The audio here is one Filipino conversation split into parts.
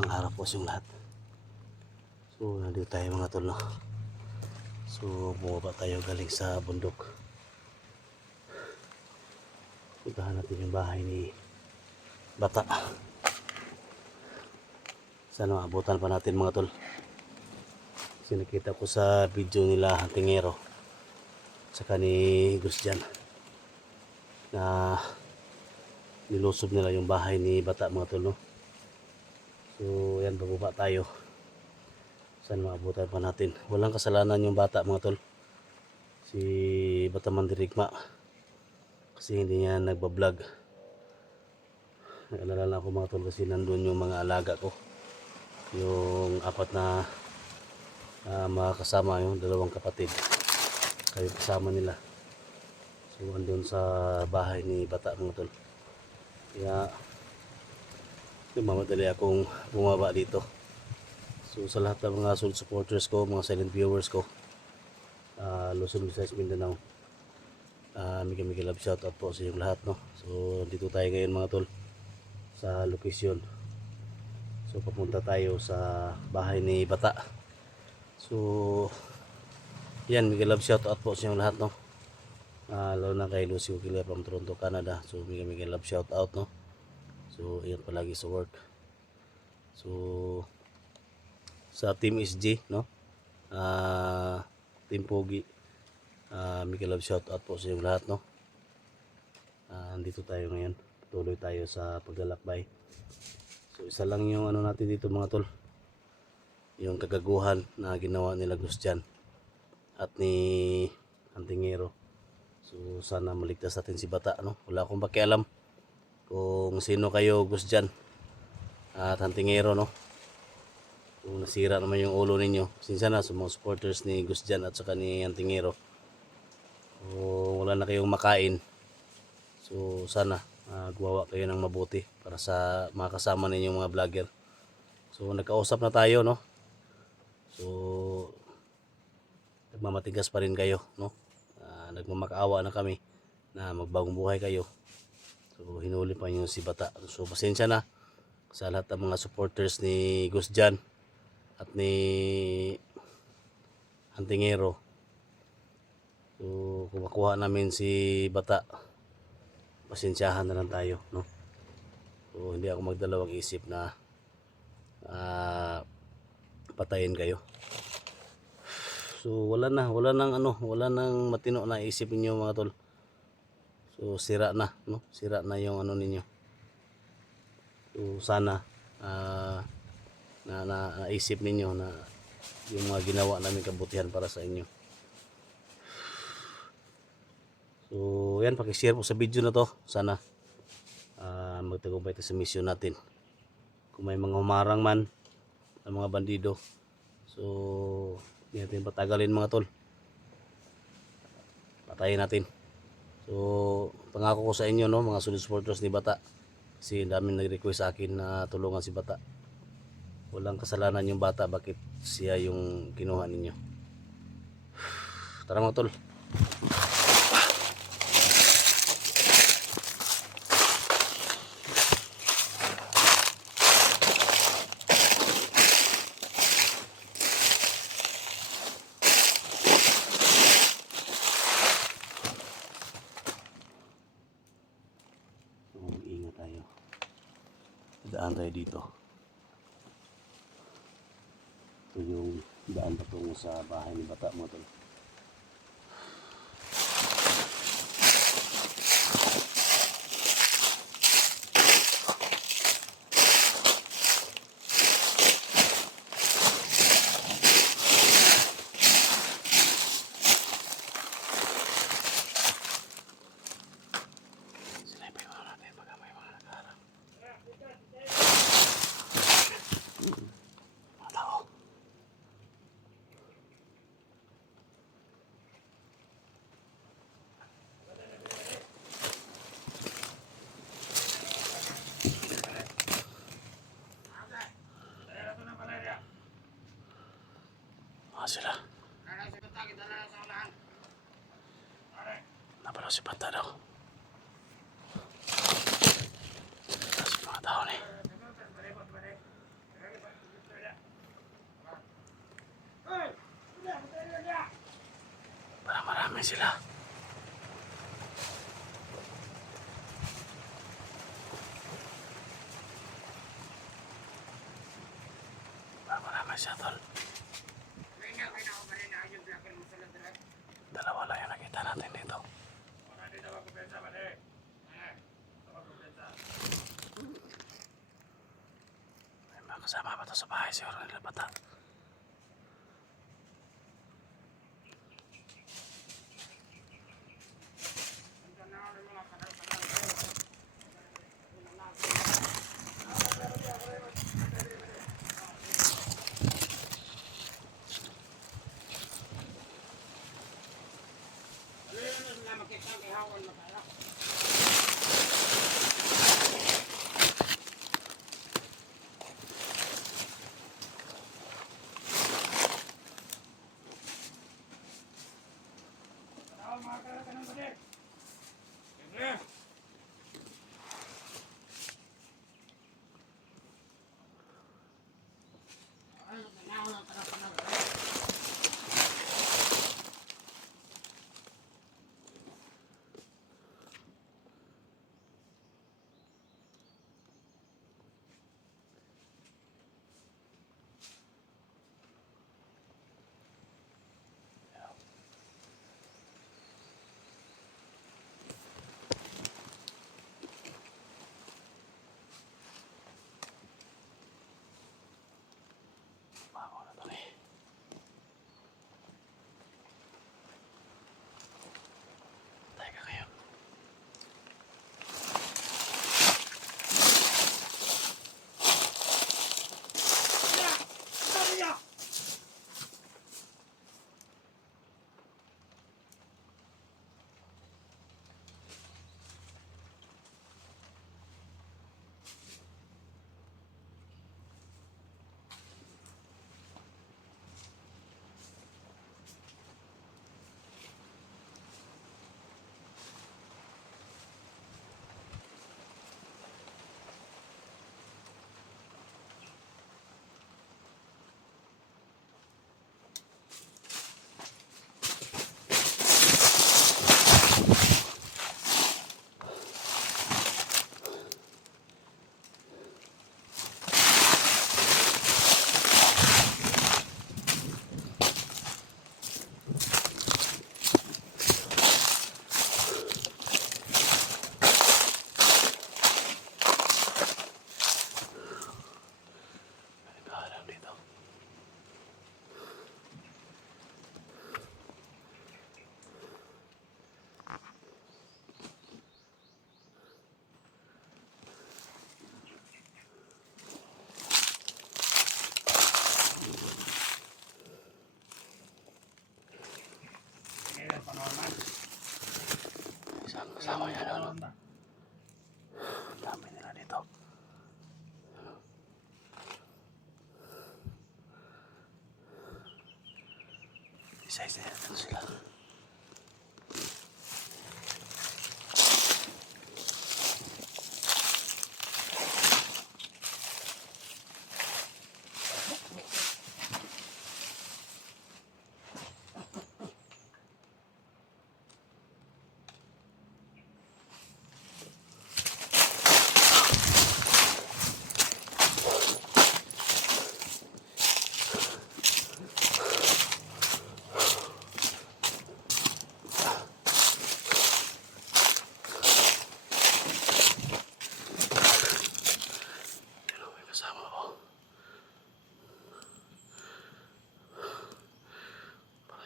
Magandang araw po sa inyong lahat. So nandito tayo mga tol, no? So bumaba tayo galing sa bundok. Puntahan natin yung bahay ni Bata. Sana maabutan pa natin mga tol. Kasi nakita ko sa video nila Tingero saka ni Gusjan na nilusob nila yung bahay ni Bata mga tol, no? So yan, bababa tayo. Sana maabutan pa natin. Walang kasalanan yung bata mga tol, si Bata Mandirigma, kasi hindi niya nagbablog. Naalala na ako mga tol kasi nandun yung mga alaga ko, yung apat na mga kasama, yung dalawang kapatid, kayo kasama nila. So andun sa bahay ni Bata mga tol, kaya nagmamadali akong bumaba dito. So sa lahat ng mga solid supporters ko, mga silent viewers ko, Luzon, Visayas, Mindanao, mega love shoutout po sa inyong lahat, no? So dito tayo ngayon mga tol sa location. So papunta tayo sa bahay ni Bata. So yan, mega love shoutout po sa inyong lahat, no? Lalo na kay Lucy Ukila from Toronto, Canada. So mega love shoutout, no? So yan palagi sa work. So sa Team SG, no? Team Pogi, mega love shoutout po sa inyong lahat, no? Andito tayo ngayon, tuloy tayo sa paglalakbay. So isa lang yung ano natin dito mga tol, yung kagaguhan na ginawa nila Gusjan at ni Antingero. So sana maligtas natin si Bata, no? Wala akong pakialam kung sino kayo, Gusjan at Antingero, no? Kung nasira naman yung ulo ninyo, sinsa na sa mga supporters ni Gusjan at saka ni Antingero. Kung wala na kayong makain, so sana gumawa kayo ng mabuti para sa mga kasama ninyong mga vlogger. So nagkausap na tayo, no? So nagmamatigas pa rin kayo, no? Nagmamakaawa na kami na magbagong buhay kayo. So hinuli pa niyo si Bata. So pasensya na sa lahat ng mga supporters ni Gusjan at ni Antingero. So kung makuha namin si Bata, pasensyahan na lang tayo, no? So hindi ako magdalawang isip na patayin kayo. So wala nang matino na isip niyo mga tol. So sira na, no? Sira na yung ano ninyo. So sana naisip ninyo na yung mga ginawa namin kabutihan para sa inyo. So yan, pakishare po sa video na to. Sana magtagumpay tayo sa mission natin. Kung may mga humarang man ng mga bandido, so hindi natin patagalin mga tol, patayin natin. So pangako ko sa inyo, no, mga solid supporters ni Bata, kasi daming nag-request sa akin na tulungan si Bata. Walang kasalanan yung Bata, bakit siya yung kinuha ninyo? Tara mga tol. Ingat tayo. Daan tayo dito. Ito yung daan patungo sa bahay ni Bata mga tol. Sila. Napalo si Bata daw. Sa mga tao ni. Marami sila. Marami siya, tol. Dalawa lang yung nakita natin dito. May mga kasama pa to sa bahay siguro nila bata. Kasama niya doon. Dami nila dito. Isa-isa dito sila.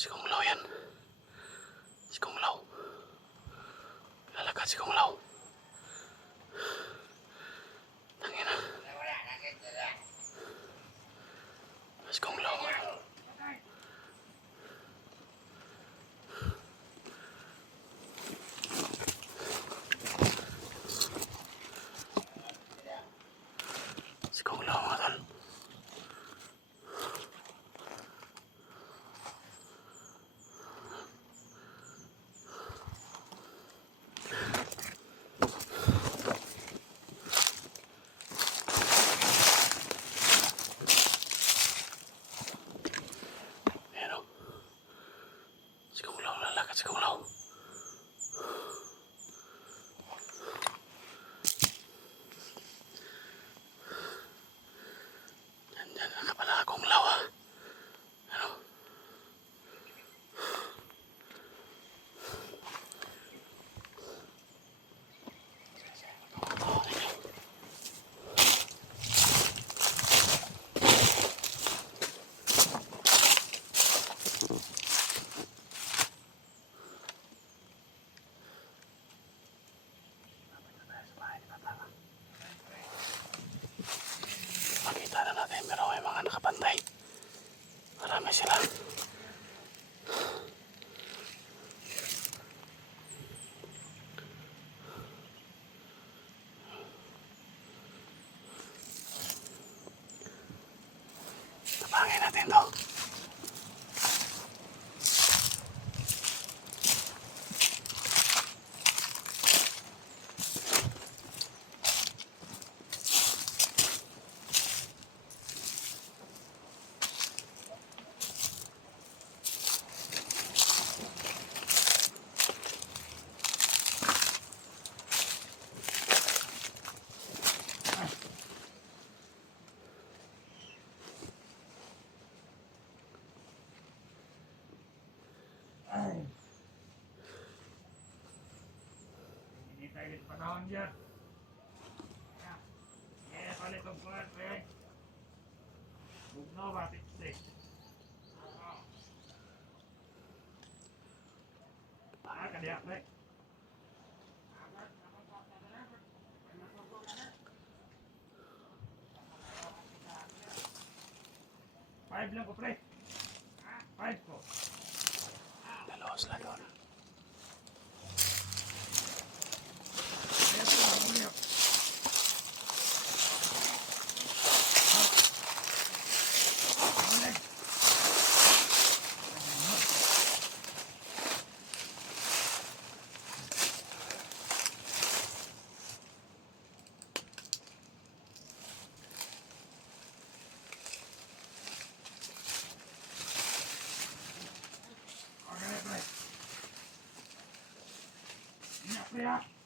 Si Kung Lao yan. Si Kung Lao. Lalakad si Kung Lao. Tangina. Si Kung Lao. Si Kung Lao mga tol. Kasi kumulaw. Diyan nakapala akong lawa. Ano? Makita na natin pero may mga nakapantay. Marami sila. Tabangin natin to. Hindi tayo panahon dyan. Yeah, palit ang kuwan, pre. Bugno, batik, pre. Kadiak, pre. Five lang ko, pre. Five ko. Dalawa sila doon. Ayan po, mamuliyap. Mamulig. Okay, pre. Ingat, pre, ha.